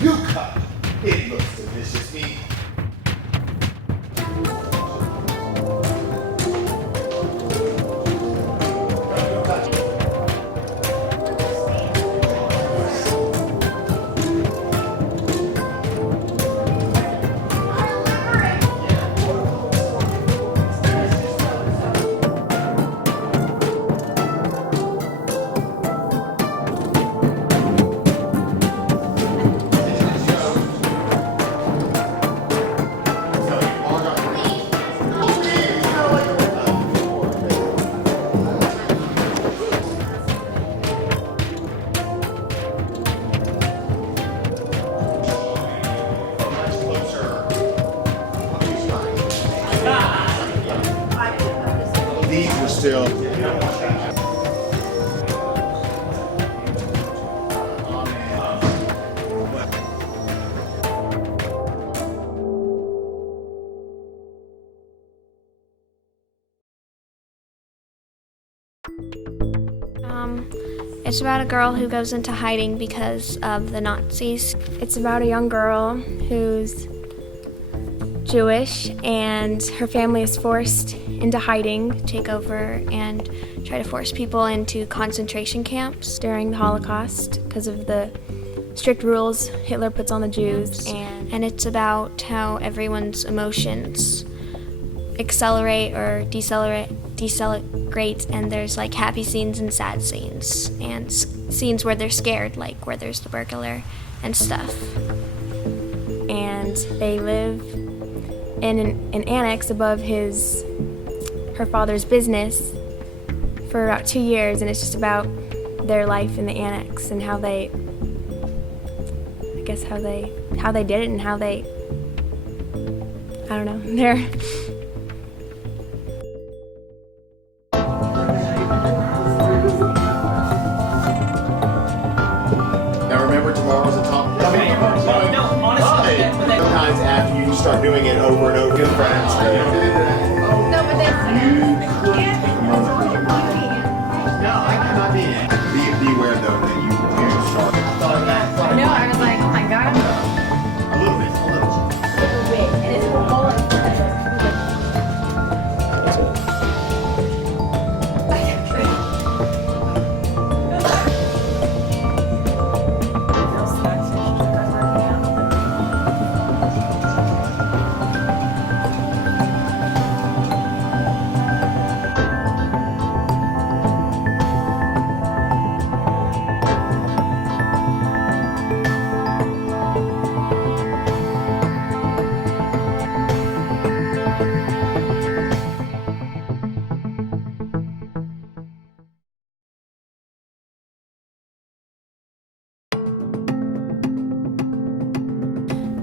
You cut. It looks delicious meat. These were still. It's about a girl who goes into hiding because of the Nazis. It's about a young girl who's Jewish and her family is forced into hiding, take over, and try to force people into concentration camps during the Holocaust because of the strict rules Hitler puts on the Jews. And it's about how everyone's emotions accelerate or decelerate, and there's like happy scenes and sad scenes, and scenes where they're scared, like where there's the burglar and stuff. And they live in an annex above her father's business for about 2 years, and it's just about their life in the annex and how they did it and how they, I don't know, they're Now remember, tomorrow's a top. Sometimes after you start doing it over and over, good friends. No, but they No, I cannot be in. Beware though that you start. No, I was like, oh my god. A little bit. And it's a whole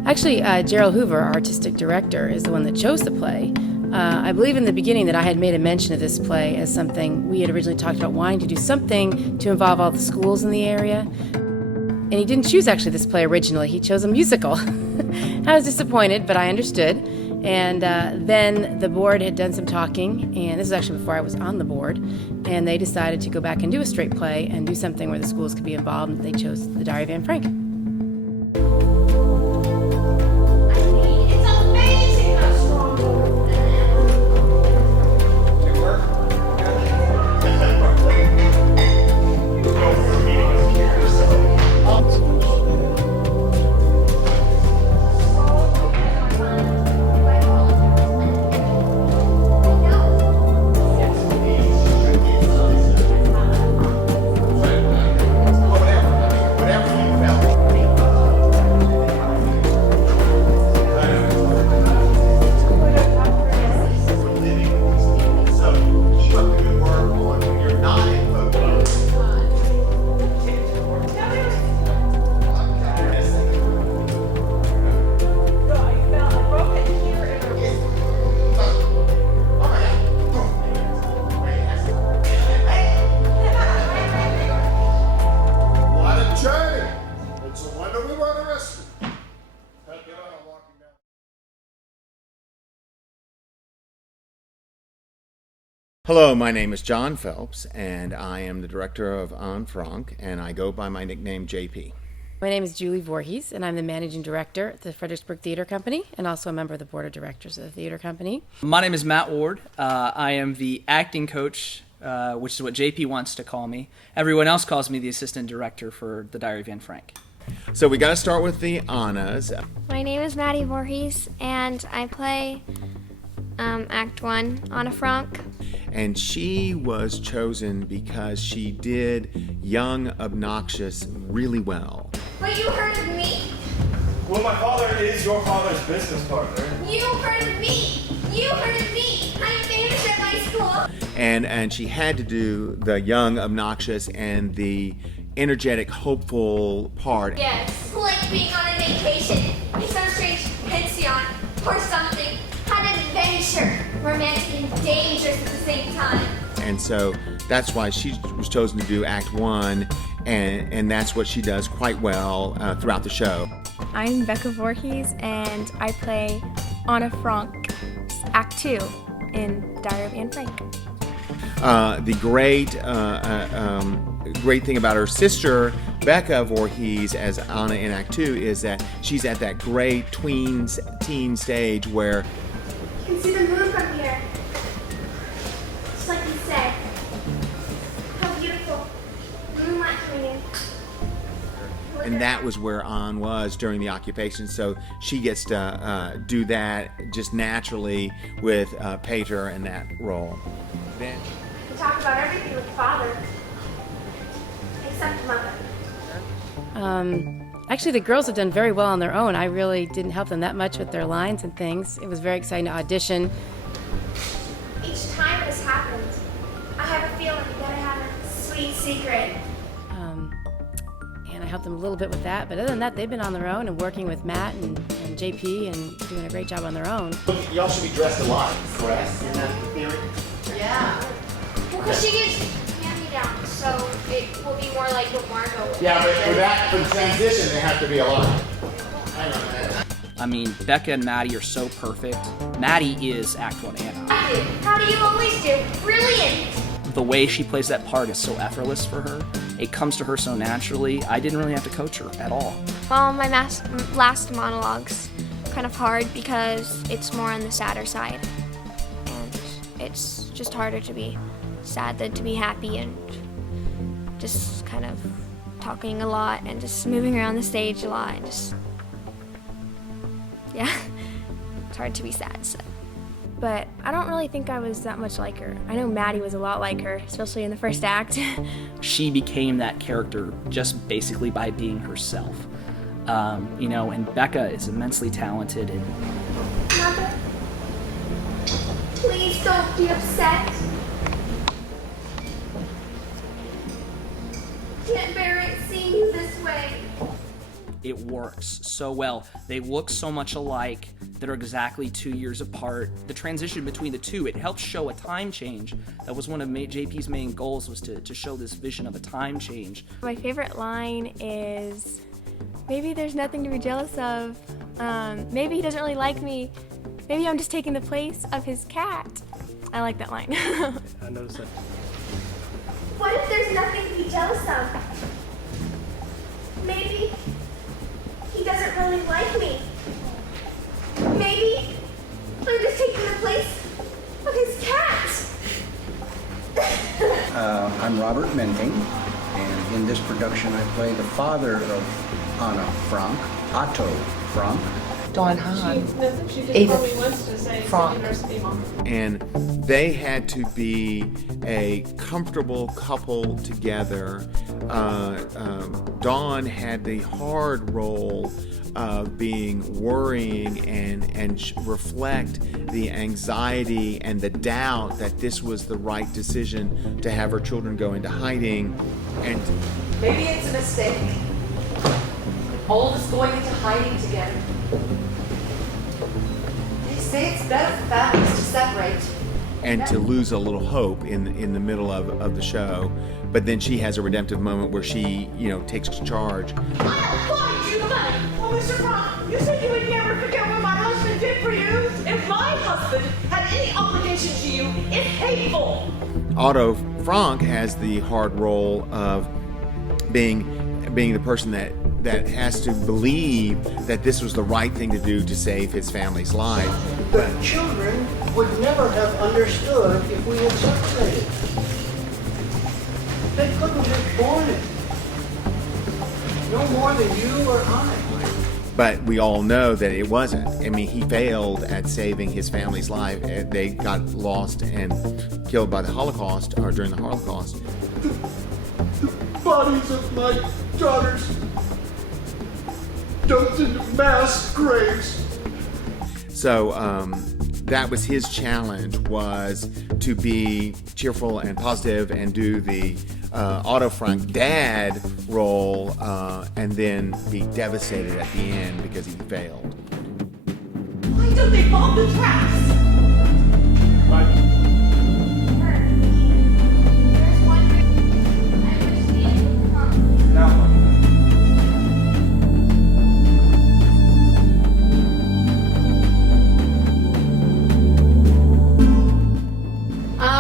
Actually, Gerald Hoover, our artistic director, is the one that chose the play. I believe in the beginning that I had made a mention of this play as something we had originally talked about wanting to do something to involve all the schools in the area. And he didn't choose actually this play originally, he chose a musical. I was disappointed, but I understood. And then the board had done some talking, and this was actually before I was on the board, and they decided to go back and do a straight play and do something where the schools could be involved, and they chose The Diary of Anne Frank. Hello, my name is John Phelps, and I am the director of Anne Frank, and I go by my nickname JP. My name is Julie Voorhees, and I'm the managing director at the Fredericksburg Theater Company and also a member of the board of directors of the theater company. My name is Matt Ward. I am the acting coach, which is what JP wants to call me. Everyone else calls me the assistant director for The Diary of Anne Frank. So we got to start with the Annas. My name is Maddie Voorhees, and I play Act 1, Anna Frank. And she was chosen because she did young obnoxious really well. But you heard of me. Well, my father is your father's business partner. You heard of me. You heard of me. I'm famous at my school. And she had to do the young obnoxious and the energetic hopeful part. Yes. Like being on a vacation in some strange pension or something. Had an adventure. Romantic and dangerous at the same time. And so that's why she was chosen to do Act 1, and that's what she does quite well throughout the show. I'm Becca Voorhees, and I play Anna Frank, Act 2 in Diary of Anne Frank. The great thing about her sister, Becca Voorhees, as Anna in Act 2, is that she's at that great teen stage where You can see the moon from here. Just like you said. How beautiful. Moonlight coming in. and that was where Anne was during the occupation, so she gets to do that just naturally with Peter in that role. Then We talk about everything with Father. Except Mother. Actually, the girls have done very well on their own. I really didn't help them that much with their lines and things. It was very exciting to audition. Each time it has happened, I have a feeling that I have a sweet secret. And I helped them a little bit with that. But other than that, they've been on their own and working with Matt and JP and doing a great job on their own. Y'all should be dressed alike, correct? Isn't that the theory? Yeah. Well, because she gets hand-me-down, so it will be more like what Margot would. Yeah, but for the transition, they have to be alike. Hang on a minute. I mean, Becca and Maddie are so perfect. Maddie is Act 1 Anna. How do you always do? Brilliant! The way she plays that part is so effortless for her. It comes to her so naturally. I didn't really have to coach her at all. Well, my last monologue's kind of hard because it's more on the sadder side. And it's just harder to be sad than to be happy, and just kind of talking a lot and just moving around the stage a lot and just, yeah, it's hard to be sad. So. But I don't really think I was that much like her. I know Maddie was a lot like her, especially in the first act. She became that character just basically by being herself. And Becca is immensely talented. And Mother, please don't be upset. Can't bear it seeing you this way. it works so well. They look so much alike. They're exactly 2 years apart. The transition between the two, it helps show a time change. That was one of JP's main goals, was to show this vision of a time change. My favorite line is, maybe there's nothing to be jealous of. Maybe he doesn't really like me. Maybe I'm just taking the place of his cat. I like that line. I noticed that. What if there's nothing to be jealous of? Maybe he doesn't really like me. Maybe I'm just taking the place of his cat. I'm Robert Mending, and in this production I play the father of Anna Frank, Otto Frank. Dawn Hahn, Edith Frank. And they had to be a comfortable couple together. Dawn had the hard role of being worrying and reflect the anxiety and the doubt that this was the right decision to have her children go into hiding. And Maybe it's a mistake. Oldest going into hiding together. They say it's better for families to separate. and to lose a little hope in the middle of the show. But then she has a redemptive moment where she, takes charge. I'll find you the money. Oh, Mr. Frank, you said you would never forget what my husband did for you. If my husband had any obligation to you, it's hateful. Otto Frank has the hard role of being being the person that has to believe that this was the right thing to do to save his family's life. The children would never have understood if we had separated. They couldn't have borne it. No more than you or I. But we all know that it wasn't. I mean, he failed at saving his family's life. They got lost and killed by the Holocaust, or during the Holocaust. The bodies of my daughters dumped into mass graves. So that was his challenge, was to be cheerful and positive and do the Otto Frank dad role, and then be devastated at the end because he failed. Why don't they bomb the tracks?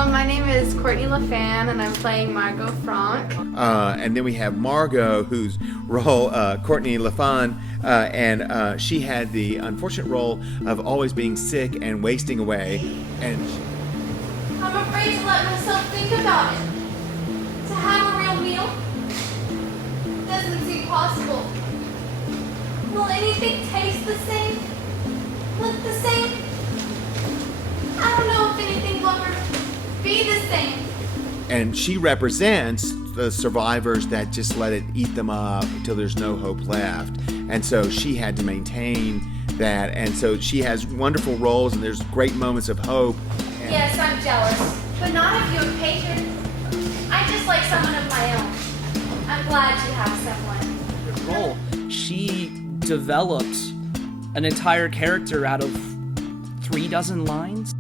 My name is Courtney LaFan, and I'm playing Margot Franck. And then we have Margot, whose role, Courtney LaFan, and she had the unfortunate role of always being sick and wasting away. And I'm afraid to let myself think about it. To have a real meal doesn't seem possible. Will anything taste the same? Look the same? I don't know if anything will ever be the same. And she represents the survivors that just let it eat them up until there's no hope left. And so she had to maintain that. And so she has wonderful roles, and there's great moments of hope. Yes, I'm jealous, but not of you, Patriot. I just like someone of my own. I'm glad you have someone. Role. She developed an entire character out of 36 lines.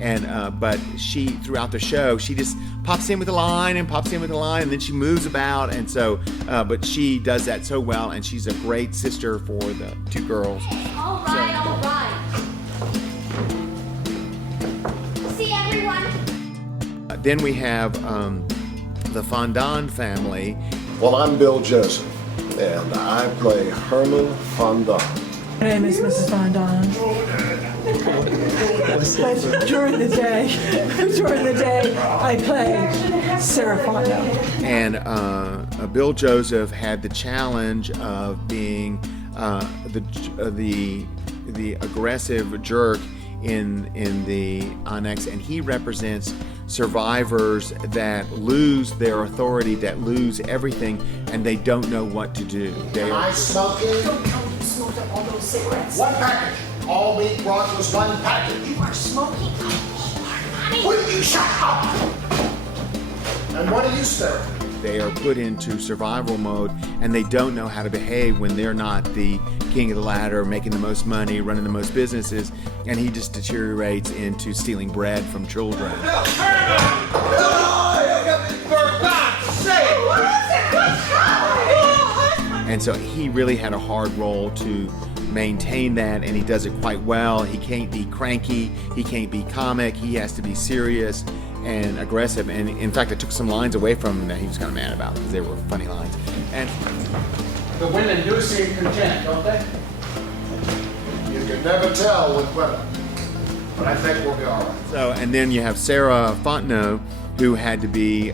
And but she, throughout the show, she just pops in with a line and pops in with a line, and then she moves about. And so, but she does that so well, and she's a great sister for the two girls. All right, all right. See everyone. Then we have the Fondant family. Well, I'm Bill Joseph, and I play Herman Fondant. My name is Mrs. Fondant. During the day, I play Sarah Fondant. And Bill Joseph had the challenge of being the aggressive jerk in the Annex, and he represents survivors that lose their authority, that lose everything, and they don't know what to do. Am I smoking? Don't tell me you smoked up all those cigarettes. One package. All we brought was one package. You are smoking money. Will you shut up? And what are you staring? They are put into survival mode, and they don't know how to behave when they're not the king of the ladder, making the most money, running the most businesses, and he just deteriorates into stealing bread from children. And so he really had a hard role to maintain that, and he does it quite well. He can't be cranky, he can't be comic, he has to be serious and aggressive. And in fact, I took some lines away from him that he was kind of mad about because they were funny lines. And The women do seem content, don't they? You can never tell with women. But I think we'll be all right. so, and then you have Sarah Fontenot, who had to be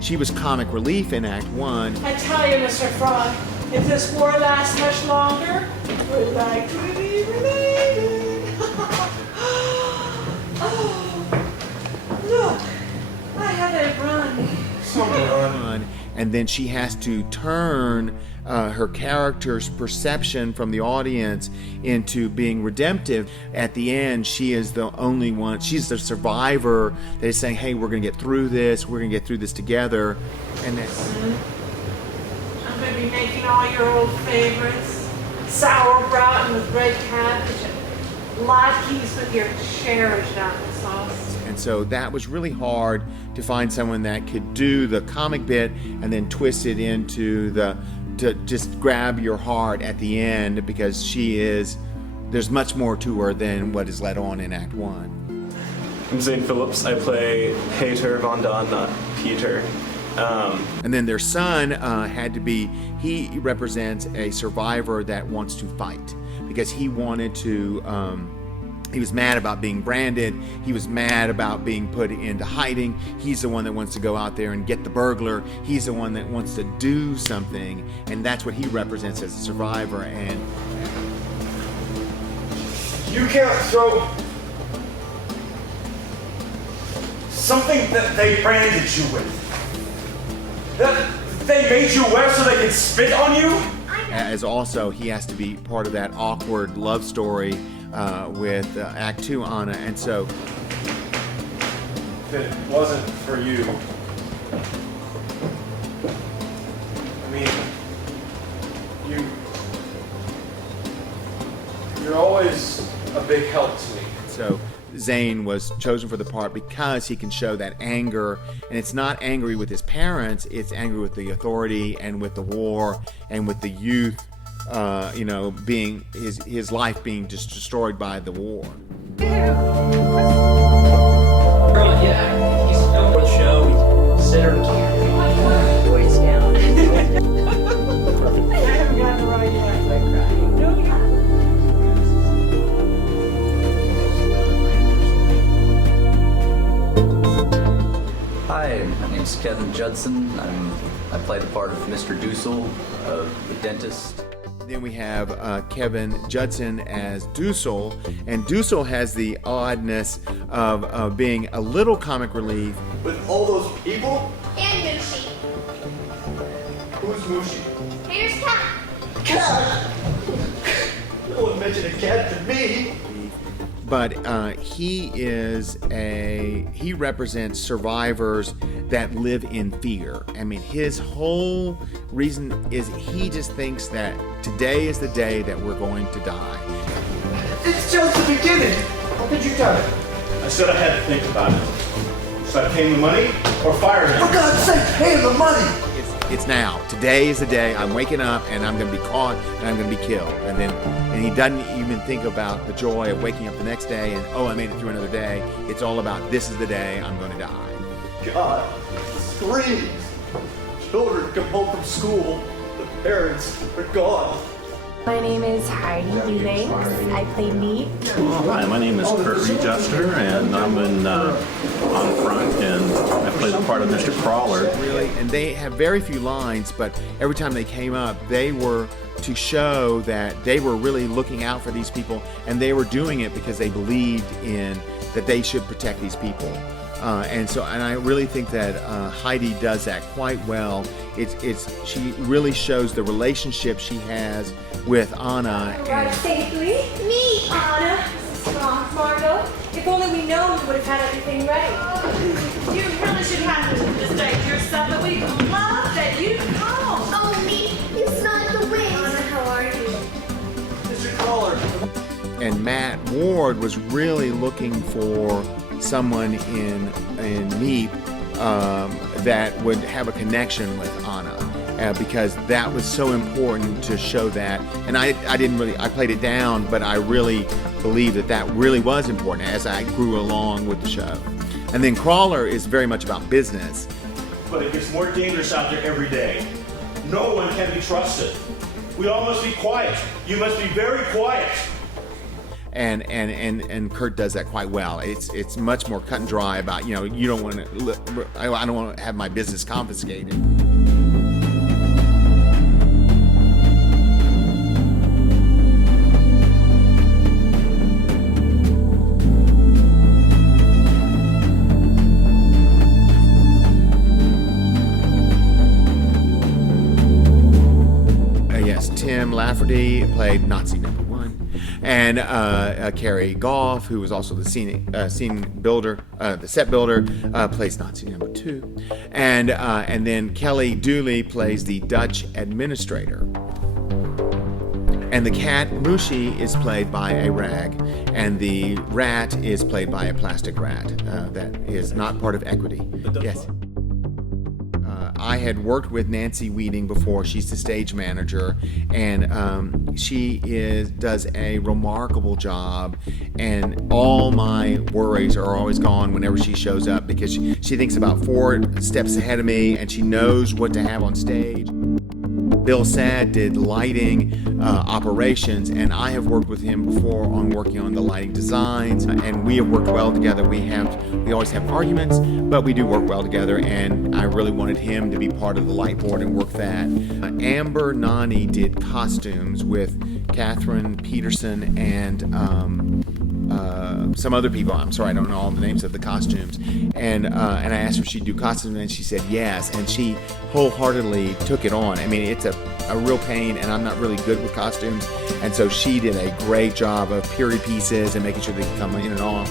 she was comic relief in Act 1. I tell you, Mr. Frog, if this war lasts much longer, we're likely to be related. Oh, look, I had a run. And then she has to turn her character's perception from the audience into being redemptive. At the end, she is the only one, she's the survivor that is saying, hey, we're going to get through this, we're going to get through this together. And that's... I'm going to be making all your old favorites. Sauerbraten with red cabbage and latkes with your cherished applesauce. And so that was really hard to find someone that could do the comic bit and then twist it into to just grab your heart at the end, because there's much more to her than what is let on in Act 1. I'm Zane Phillips. I play Peter Von Don, not Peter. And then their son he represents a survivor that wants to fight because he wanted to, he was mad about being branded. He was mad about being put into hiding. He's the one that wants to go out there and get the burglar. He's the one that wants to do something, and that's what he represents as a survivor. And You can't throw something that they branded you with. That they made you wear so they could spit on you? as also he has to be part of that awkward love story with Act 2 Anna, and so If it wasn't for you, I mean, you're always a big help to me. So Zane was chosen for the part because he can show that anger, and it's not angry with his parents, it's angry with the authority and with the war and with the youth, being his life being just destroyed by the war. Yeah, he's filmed for the show. He's sit her voice down. I haven't gotten it right yet. I'm crying. No, Hi, my name's Kevin Judson. I play the part of Mr. Dussel, the dentist. Then we have Kevin Judson as Dussel, and Dussel has the oddness of being a little comic relief. With all those people? And Moochie. Who's Moochie? Peter's cat. Cat! No one mentioned a cat to me. But he represents survivors that live in fear. I mean, his whole reason is he just thinks that today is the day that we're going to die. It's just the beginning. How could you tell it? I said I had to think about it. Should I pay him the money or fire him? For God's sake, pay him the money! It's now. Today is the day. I'm waking up and I'm going to be caught and I'm going to be killed. And he doesn't even think about the joy of waking up the next day and, oh, I made it through another day. It's all about this is the day I'm going to die. God, screams. Children come home from school. The parents are gone. My name is Heidi Eubanks. I play Meat. Hi, my name is Kurt Readjuster, and I'm on the front, and I play the part of Mr. Crawler. Really, and they have very few lines, but every time they came up, they were to show that they were really looking out for these people, and they were doing it because they believed in that they should protect these people. And I really think that Heidi does that quite well. She really shows the relationship she has with Anna. Arrived safely. Me, Anna. This is Margot. If only we known, we would have had everything ready. You really should have to mistake yourself, but we love that you come. Oh, me. You snot the wind. Anna, how are you? Mr. Crawler. And Matt Ward was really looking for someone in Meep that would have a connection with Anna, because that was so important to show that. And I played it down, but I really believe that really was important as I grew along with the show. And then Crawler is very much about business. But it gets more dangerous out there every day. No one can be trusted. We all must be quiet. You must be very quiet. And Kurt does that quite well. It's much more cut and dry about, you don't want to, I don't want to have my business confiscated. Yes, Tim Lafferty played Nazi number 1. And Carrie Goff, who was also the scene builder, the set builder, plays Nazi number 2, and then Kelly Dooley plays the Dutch administrator. And the cat Moochie is played by a rag, and the rat is played by a plastic rat that is not part of Equity. Yes. I had worked with Nancy Weeding before. She's the stage manager, and she does a remarkable job, and all my worries are always gone whenever she shows up, because she thinks about 4 steps ahead of me, and she knows what to have on stage. Bill Sad did lighting operations, and I have worked with him before on working on the lighting designs, and we have worked well together. We always have arguments, but we do work well together, and I really wanted him to be part of the light board and work that. Amber Nani did costumes with Catherine Peterson and some other people. I'm sorry, I don't know all the names of the costumes. And I asked her if she'd do costumes, and she said yes, and she wholeheartedly took it on. I mean, it's a real pain, and I'm not really good with costumes, and so she did a great job of period pieces and making sure they could come in and off.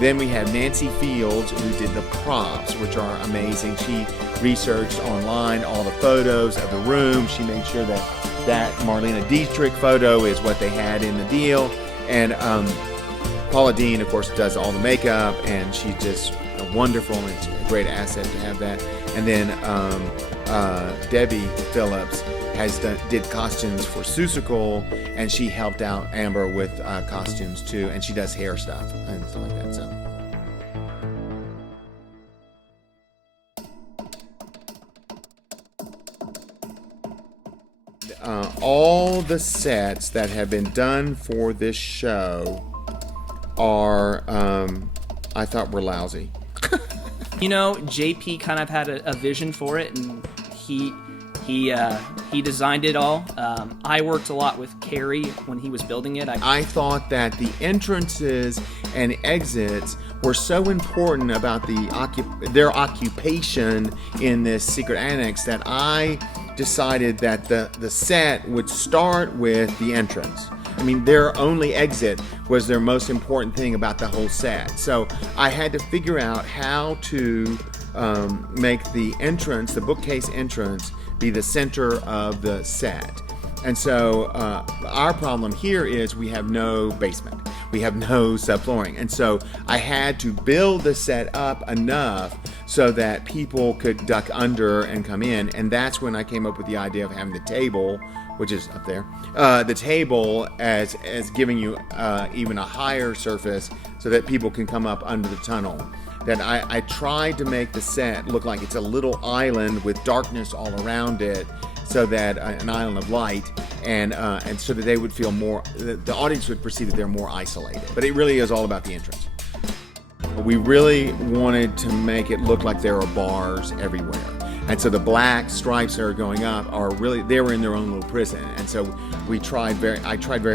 Then we have Nancy Fields, who did the props, which are amazing. She researched online all the photos of the room. She made sure that Marlena Dietrich photo is what they had in the deal. And Paula Dean, of course, does all the makeup, and she's just wonderful, and it's a great asset to have that. And then Debbie Phillips did costumes for Seussical, and she helped out Amber with costumes too, and she does hair stuff and stuff like that. So. All the sets that have been done for this show are, I thought, were lousy. You know, JP kind of had a vision for it, and he designed it all. I worked a lot with Carrie when he was building it. I thought that the entrances and exits were so important about their occupation in this secret annex that I decided that the set would start with the entrance. I mean, their only exit was their most important thing about the whole set. So I had to figure out how to make the entrance, the bookcase entrance, be the center of the set. And so our problem here is we have no basement. We have no subflooring. And so I had to build the set up enough so that people could duck under and come in. And that's when I came up with the idea of having the table, which is up there, the table as giving you even a higher surface so that people can come up under the tunnel. That I tried to make the set look like it's a little island with darkness all around it, so that an island of light, and so that they would feel more, the audience would perceive that they're more isolated. But it really is all about the entrance. We really wanted to make it look like there are bars everywhere. And so the black stripes that are going up are really, they were in their own little prison. And so I tried very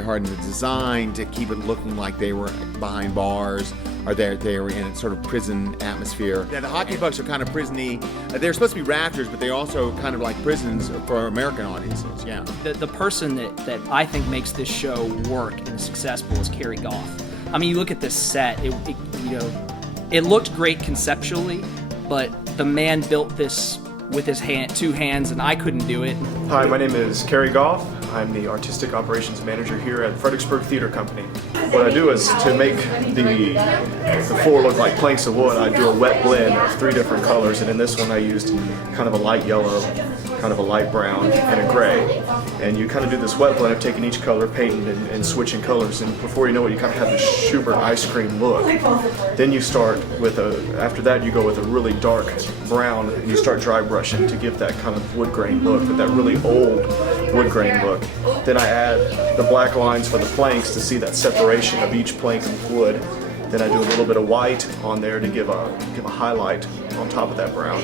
hard in the design to keep it looking like they were behind bars, or they were in a sort of prison atmosphere. Yeah, the hockey pucks are kind of prison-y. They're supposed to be rafters, but they're also kind of like prisons for American audiences, yeah. The person that I think makes this show work and successful is Carrie Goff. I mean, you look at this set, it looked great conceptually, but the man built this with his two hands, and I couldn't do it. Hi, my name is Carrie Goff. I'm the Artistic Operations Manager here at Fredericksburg Theater Company. What I do is, to make the floor look like planks of wood, I do a wet blend of 3 different colors, and in this one I used kind of a light yellow, kind of a light brown, and a gray. And you kind of do this wet blend of taking each color, painting, and switching colors, and before you know it, you kind of have this Schubert ice cream look. Then you start with after that you go with a really dark brown, and you start dry brushing to give that kind of wood grain look, but that really old wood grain look. Then I add the black lines for the planks to see that separation of each plank of wood. Then I do a little bit of white on there to give a highlight on top of that brown.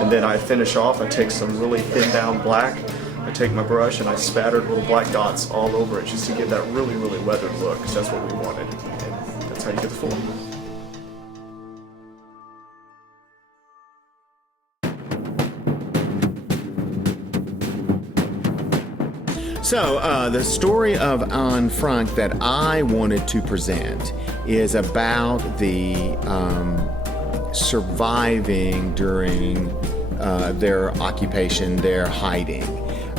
And then I finish off, I take some really thin down black, I take my brush and I spattered little black dots all over it just to give that really, really weathered look, because that's what we wanted. And that's how you get the floor. So the story of Anne Frank that I wanted to present is about the surviving during their occupation, their hiding.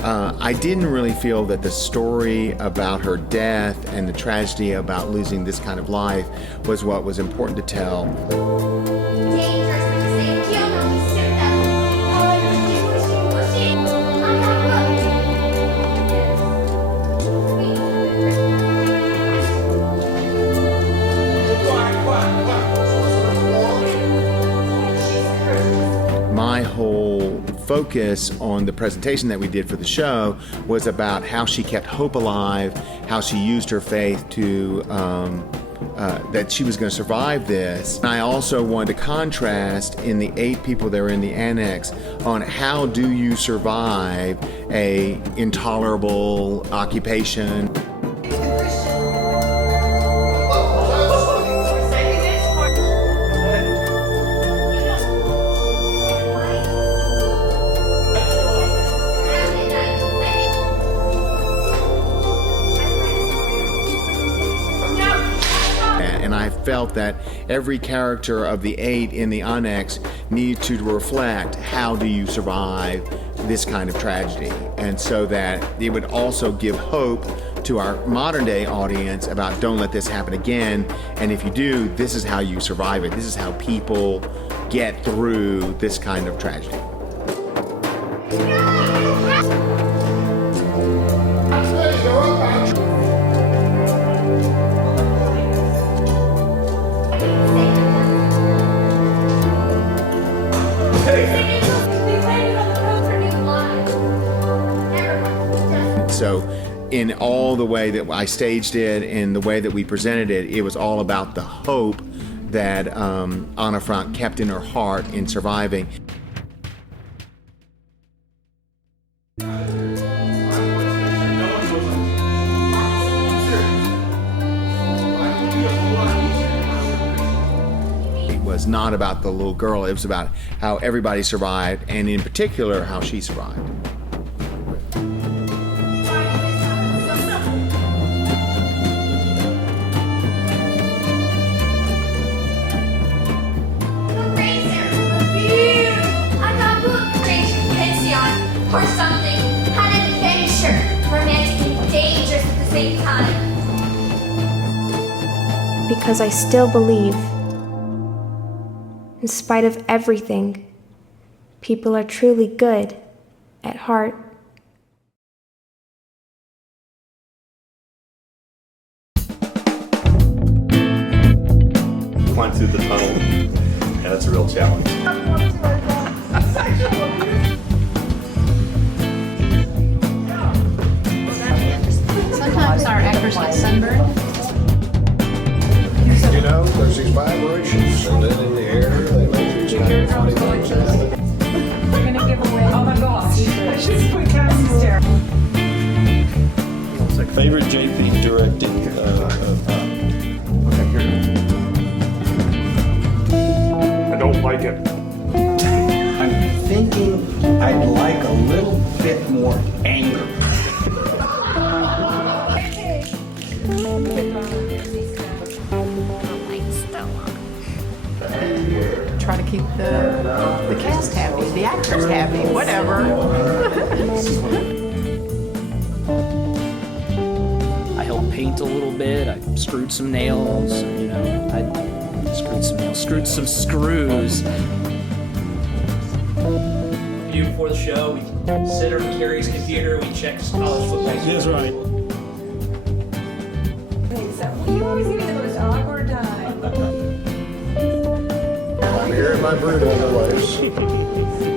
I didn't really feel that the story about her death and the tragedy about losing this kind of life was what was important to tell. whole focus on the presentation that we did for the show was about how she kept hope alive, how she used her faith to that she was going to survive this. And I also wanted to contrast in the 8 people that were in the annex on how do you survive a intolerable occupation. And I felt that every character of the 8 in the annex needed to reflect how do you survive this kind of tragedy, and so that it would also give hope to our modern day audience about don't let this happen again, and if you do, this is how you survive it. This is how people get through this kind of tragedy. So in all the way that I staged it and the way that we presented it, it was all about the hope that Anna Frank kept in her heart in surviving. It was not about the little girl, it was about how everybody survived, and in particular, how she survived. Or something, an adventure, romantic and dangerous at the same time. Because I still believe, in spite of everything, people are truly good at heart. Climb through the tunnel. Yeah, that's a real challenge. Sometimes our actors get sunburned. You know, there's these vibrations, and then in the air, they make these kind of funny things happen. We're going to give away. Oh my gosh. I should put Cassie's there. Favorite JP directing I don't like it. I'm thinking I'd like a little bit more anger. Try to keep the cast happy, the actors happy, whatever. I helped paint a little bit. I screwed some nails. You know, I screwed some nails, screwed some screws. Before the show, we sit over Carrie's computer. We check college football. That's right. You always give me the most awkward time. I'm here in my brood on the place.